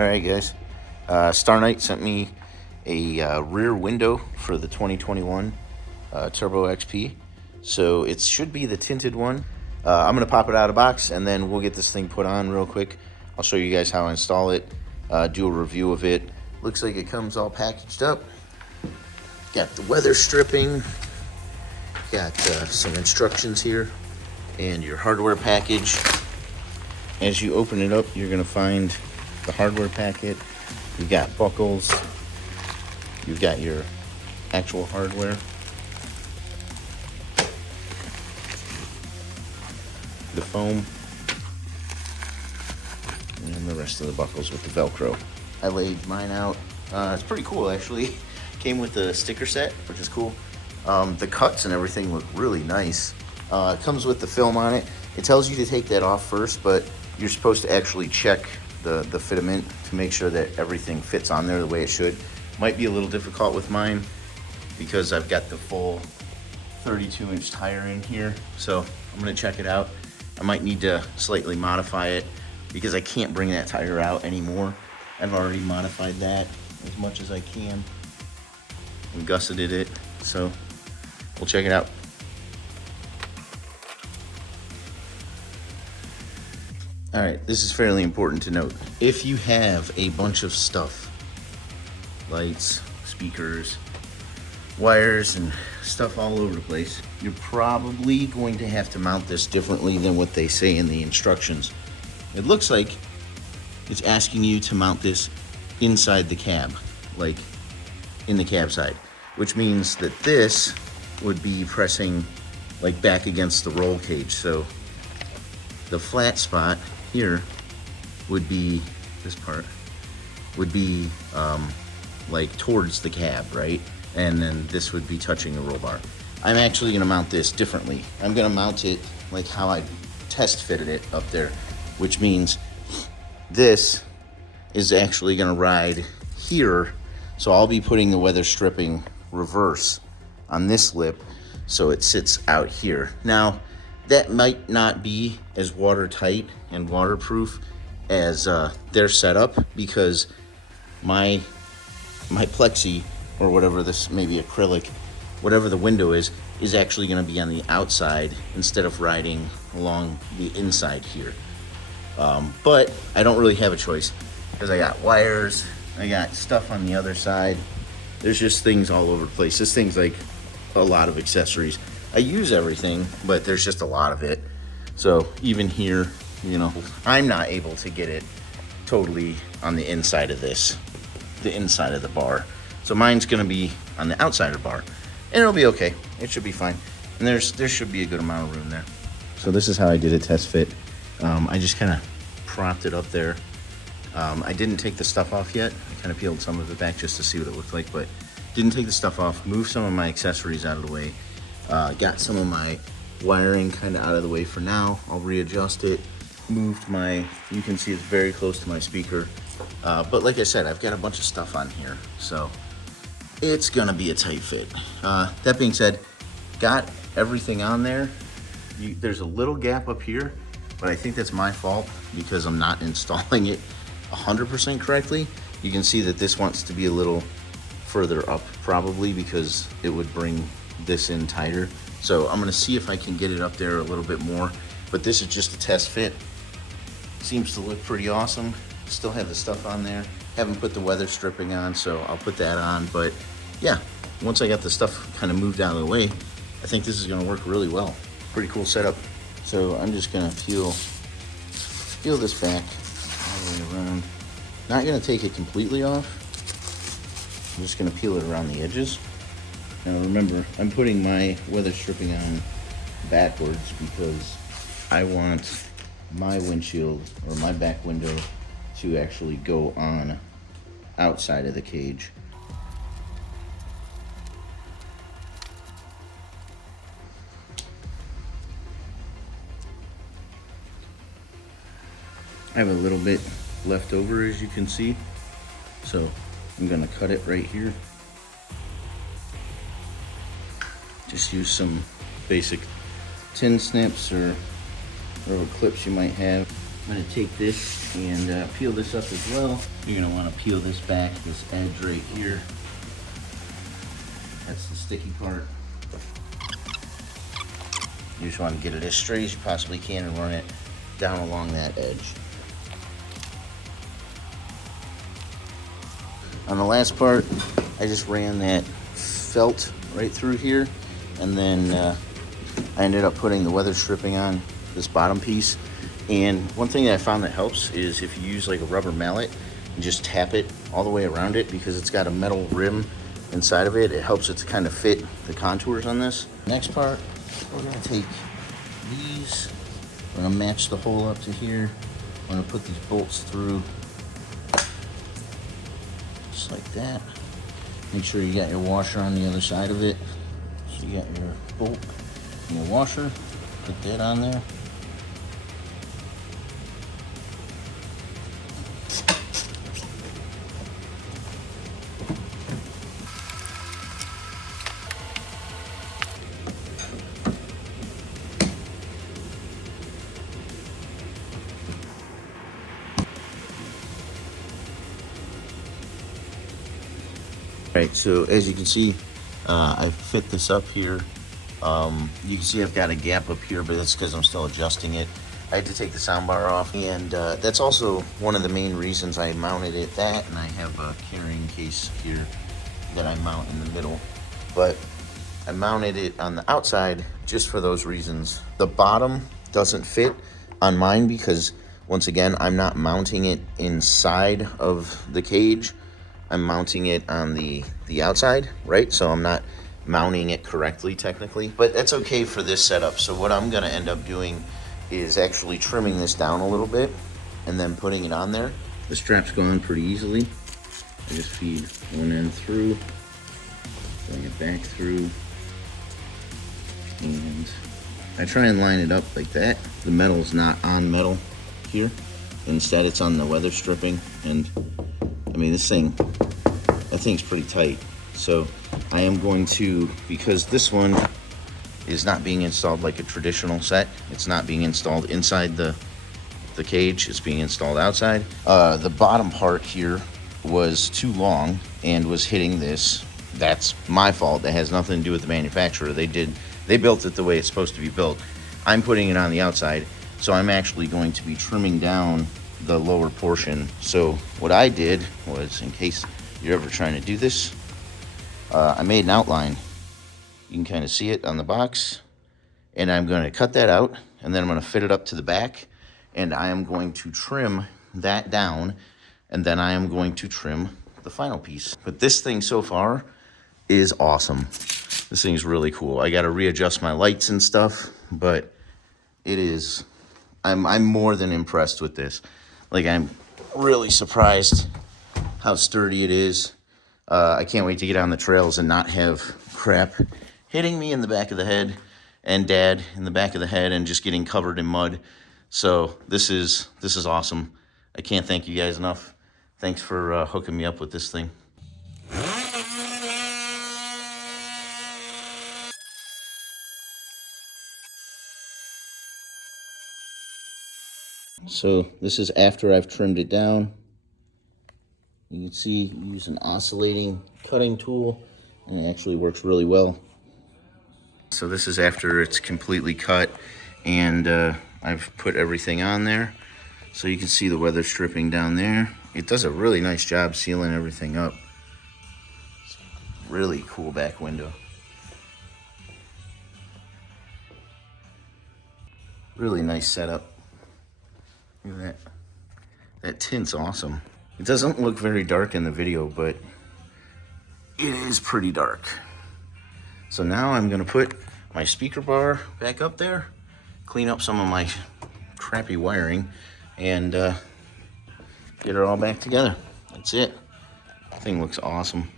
Alright guys, StarKnight sent me a rear window for the 2021 Turbo XP. So it should be the tinted one. I'm going to pop it out of the box and then we'll get this thing put on real quick. I'll show you guys how I install it, do a review of it. Looks like it comes all packaged up. Got the weather stripping, got some instructions here, and your hardware package. As you open it up, you're going to find the hardware packet. You've got buckles, you've got your actual hardware, the foam, and the rest of the buckles with the Velcro. I laid mine out. It's pretty cool actually. Came with the sticker set, which is cool. The cuts and everything look really nice. It comes with the film on it. It tells you to take that off first, but you're supposed to actually check the fitment to make sure that everything fits on there the way it should. Might be a little difficult with mine because I've got the full 32-inch tire in here, so I'm gonna check it out. I might need to slightly modify it because I can't bring that tire out anymore. I've already modified that as much as I can and gusseted it, so we'll check it out. All right, this is fairly important to note. If you have a bunch of stuff, lights, speakers, wires, and stuff all over the place, you're probably going to have to mount this differently than what they say in the instructions. It looks like it's asking you to mount this inside the cab, like in the cab side, which means that this would be pressing like back against the roll cage. So the flat spot here would be, this part would be like towards the cab, right? And then this would be touching the roll bar. I'm actually gonna mount this differently. I'm gonna mount it like how I test fitted it up there, which means this is actually gonna ride here. So I'll be putting the weather stripping reverse on this lip so it sits out here. Now, that might not be as watertight and waterproof as their setup, because my plexi, or whatever this, maybe acrylic, whatever the window is actually gonna be on the outside instead of riding along the inside here. But I don't really have a choice because I got wires, I got stuff on the other side. There's just things all over the place. This thing's like a lot of accessories. I use everything, but there's just a lot of it. So even here, you know, I'm not able to get it totally on the inside of this, the inside of the bar. So mine's gonna be on the outside of the bar, and it'll be okay. It should be fine. And there should be a good amount of room there. So this is how I did a test fit. I just kind of propped it up there. I didn't take the stuff off yet. I kind of peeled some of it back just to see what it looked like, but didn't take the stuff off. Moved some of my accessories out of the way. Got some of my wiring kind of out of the way for now. I'll readjust it. Moved my, you can see it's very close to my speaker. But like I said, I've got a bunch of stuff on here, so it's gonna be a tight fit. That being said, got everything on there. There's a little gap up here, but I think that's my fault because I'm not installing it 100% correctly. You can see that this wants to be a little further up, probably because it would bring this in tighter. So I'm gonna see if I can get it up there a little bit more, but this is just a test fit. Seems to look pretty awesome. Still have the stuff on there. Haven't put the weather stripping on, so I'll put that on. But yeah, once I got the stuff kind of moved out of the way, I think this is gonna work really well. Pretty cool setup. So I'm just gonna peel this back all the way around. Not gonna take it completely off. I'm just gonna peel it around the edges. Now remember, I'm putting my weather stripping on backwards because I want my windshield, or my back window, to actually go on outside of the cage. I have a little bit left over, as you can see, so I'm gonna cut it right here. Just use some basic tin snips or clips you might have. I'm gonna take this and peel this up as well. You're gonna wanna peel this back, this edge right here. That's the sticky part. You just wanna get it as straight as you possibly can and run it down along that edge. On the last part, I just ran that felt right through here, and then I ended up putting the weather stripping on this bottom piece. And one thing that I found that helps is if you use like a rubber mallet and just tap it all the way around it, because it's got a metal rim inside of it, it helps it to kind of fit the contours on this. Next part, we're gonna take these, we're gonna match the hole up to here. I'm gonna put these bolts through just like that. Make sure you got your washer on the other side of it. So you got your bolt and your washer, put that on there. Right, so as you can see, I fit this up here. You can see I've got a gap up here, but that's because I'm still adjusting it. I had to take the soundbar off, and that's also one of the main reasons I mounted it that, and I have a carrying case here that I mount in the middle. But I mounted it on the outside just for those reasons. The bottom doesn't fit on mine because, once again, I'm not mounting it inside of the cage. I'm mounting it on the outside, right? So I'm not mounting it correctly technically, but that's okay for this setup. So what I'm gonna end up doing is actually trimming this down a little bit and then putting it on there. The straps go on pretty easily. I just feed one end through, bring it back through, and I try and line it up like that. The metal is not on metal here. Instead, it's on the weather stripping, and I mean, this thing, that thing's pretty tight. So I am going to, because this one is not being installed like a traditional set. It's not being installed inside the cage. It's being installed outside. The bottom part here was too long and was hitting this. That's my fault. That has nothing to do with the manufacturer. They built it the way it's supposed to be built. I'm putting it on the outside, so I'm actually going to be trimming down the lower portion. So what I did was, in case you're ever trying to do this, I made an outline. You can kind of see it on the box, and I'm going to cut that out, and then I'm going to fit it up to the back, and I am going to trim that down, and then I am going to trim the final piece. But this thing so far is awesome. This thing's really cool. I got to readjust my lights and stuff, but it is, I'm more than impressed with this. Like, I'm really surprised how sturdy it is. I can't wait to get on the trails and not have crap hitting me in the back of the head and Dad in the back of the head and just getting covered in mud. So this is awesome. I can't thank you guys enough. Thanks for hooking me up with this thing. So this is after I've trimmed it down. You can see you use an oscillating cutting tool, and it actually works really well. So this is after it's completely cut, and I've put everything on there. So you can see the weather stripping down there. It does a really nice job sealing everything up. It's a really cool back window. Really nice setup. Look at that. That tint's awesome. It doesn't look very dark in the video, but it is pretty dark. So now I'm gonna put my speaker bar back up there, clean up some of my crappy wiring, and get it all back together. That's it. Thing looks awesome.